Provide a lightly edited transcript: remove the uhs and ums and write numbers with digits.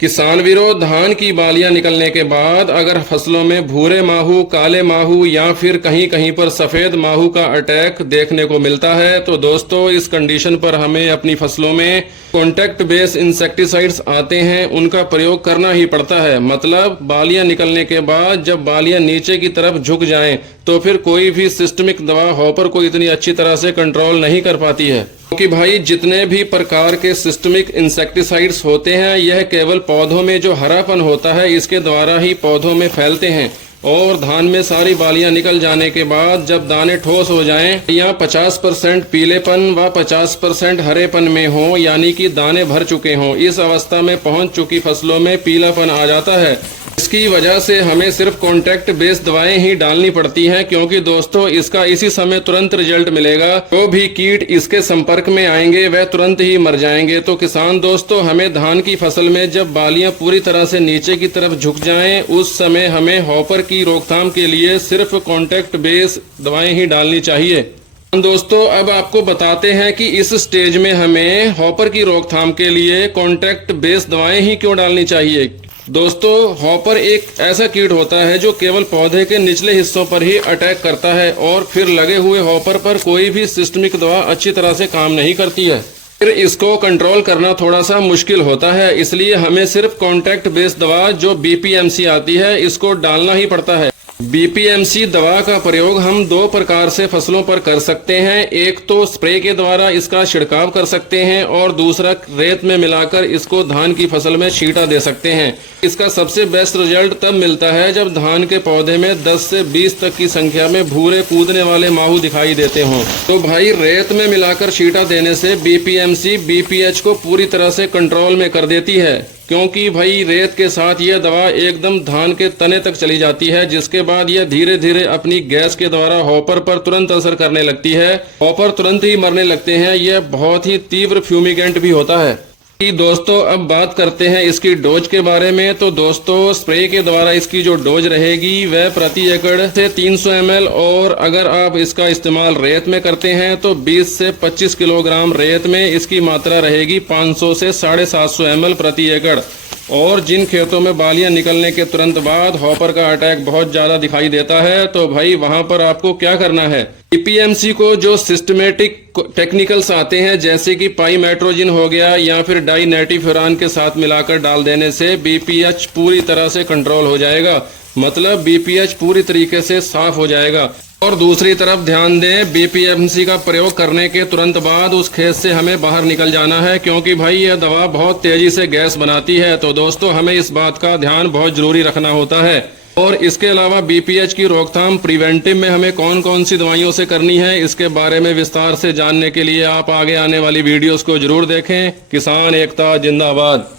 किसान वीरों, धान की बालियां निकलने के बाद अगर फसलों में भूरे माहू, काले माहू या फिर कहीं कहीं पर सफेद माहू का अटैक देखने को मिलता है तो दोस्तों इस कंडीशन पर हमें अपनी फसलों में कॉन्टैक्ट बेस इंसेक्टिसाइड्स आते हैं उनका प्रयोग करना ही पड़ता है। मतलब बालियां निकलने के बाद जब बालियां नीचे की तरफ झुक जाएं तो फिर कोई भी सिस्टमिक दवा हॉपर को इतनी अच्छी तरह से कंट्रोल नहीं कर पाती है, क्योंकि भाई जितने भी प्रकार के सिस्टमिक इंसेक्टिसाइड्स होते हैं यह केवल पौधों में जो हरापन होता है इसके द्वारा ही पौधों में फैलते हैं। और धान में सारी बालियां निकल जाने के बाद जब दाने ठोस हो जाएं या 50% पीलेपन व 50% हरेपन में हो, यानी कि दाने भर चुके हों, इस अवस्था में पहुंच चुकी फसलों में पीलापन आ जाता है। इसकी वजह से हमें सिर्फ कॉन्टैक्ट बेस्ड दवाएं ही डालनी पड़ती हैं, क्योंकि दोस्तों इसका इसी समय तुरंत रिजल्ट मिलेगा। जो भी कीट इसके संपर्क में आएंगे वह तुरंत ही मर जाएंगे। तो किसान दोस्तों, हमें धान की फसल में जब बालियां पूरी तरह से नीचे की तरफ झुक जाएं उस समय हमें हॉपर की रोकथाम के लिए सिर्फ कॉन्टैक्ट बेस्ड दवाएं ही डालनी चाहिए। दोस्तों अब आपको बताते हैं कि इस स्टेज में हमें हॉपर की रोकथाम के लिए कॉन्टैक्ट बेस्ड दवाएं ही क्यों डालनी चाहिए। दोस्तों हॉपर एक ऐसा कीट होता है जो केवल पौधे के निचले हिस्सों पर ही अटैक करता है और फिर लगे हुए हॉपर पर कोई भी सिस्टमिक दवा अच्छी तरह से काम नहीं करती है। फिर इसको कंट्रोल करना थोड़ा सा मुश्किल होता है, इसलिए हमें सिर्फ कॉन्टैक्ट बेस्ड दवा जो बीपीएमसी आती है इसको डालना ही पड़ता है। बीपीएमसी दवा का प्रयोग हम दो प्रकार से फसलों पर कर सकते हैं। एक तो स्प्रे के द्वारा इसका छिड़काव कर सकते हैं और दूसरा रेत में मिलाकर इसको धान की फसल में छींटा दे सकते हैं। इसका सबसे बेस्ट रिजल्ट तब मिलता है जब धान के पौधे में 10 से 20 तक की संख्या में भूरे कूदने वाले माहू दिखाई देते हों। तो भाई रेत में मिलाकर छींटा देने से बीपीएमसी बीपीएच को पूरी तरह से कंट्रोल में कर देती है, क्योंकि भाई रेत के साथ यह दवा एकदम धान के तने तक चली जाती है, जिसके बाद यह धीरे धीरे अपनी गैस के द्वारा हॉपर पर तुरंत असर करने लगती है। हॉपर तुरंत ही मरने लगते हैं। यह बहुत ही तीव्र फ्यूमिगेंट भी होता है। दोस्तों अब बात करते हैं इसकी डोज के बारे में। तो दोस्तों स्प्रे के द्वारा इसकी जो डोज रहेगी वह प्रति एकड़ से 300 ml, और अगर आप इसका इस्तेमाल रेत में करते हैं तो 20 से 25 किलोग्राम रेत में इसकी मात्रा रहेगी 500 से 750 ml प्रति एकड़। और जिन खेतों में बालियां निकलने के तुरंत बाद हॉपर का अटैक बहुत ज्यादा दिखाई देता है तो भाई वहां पर आपको क्या करना है, बीपीएमसी को जो सिस्टमेटिक टेक्निकल्स आते हैं जैसे कि पाइमेट्रोजिन हो गया या फिर डाइनेटिफ्यूरान के साथ मिलाकर डाल देने से बीपीएच पूरी तरह से कंट्रोल हो जाएगा। मतलब बीपीएच पूरी तरीके से साफ हो जाएगा। और दूसरी तरफ ध्यान दें, बीपीएमसी का प्रयोग करने के तुरंत बाद उस खेत से हमें बाहर निकल जाना है, क्योंकि भाई यह दवा बहुत तेजी से गैस बनाती है। तो दोस्तों हमें इस बात का ध्यान बहुत जरूरी रखना होता है। और इसके अलावा बीपीएच की रोकथाम प्रिवेंटिव में हमें कौन कौन सी दवाइयों से करनी है इसके बारे में विस्तार से जानने के लिए आप आगे आने वाली वीडियोस को जरूर देखें। किसान एकता जिंदाबाद।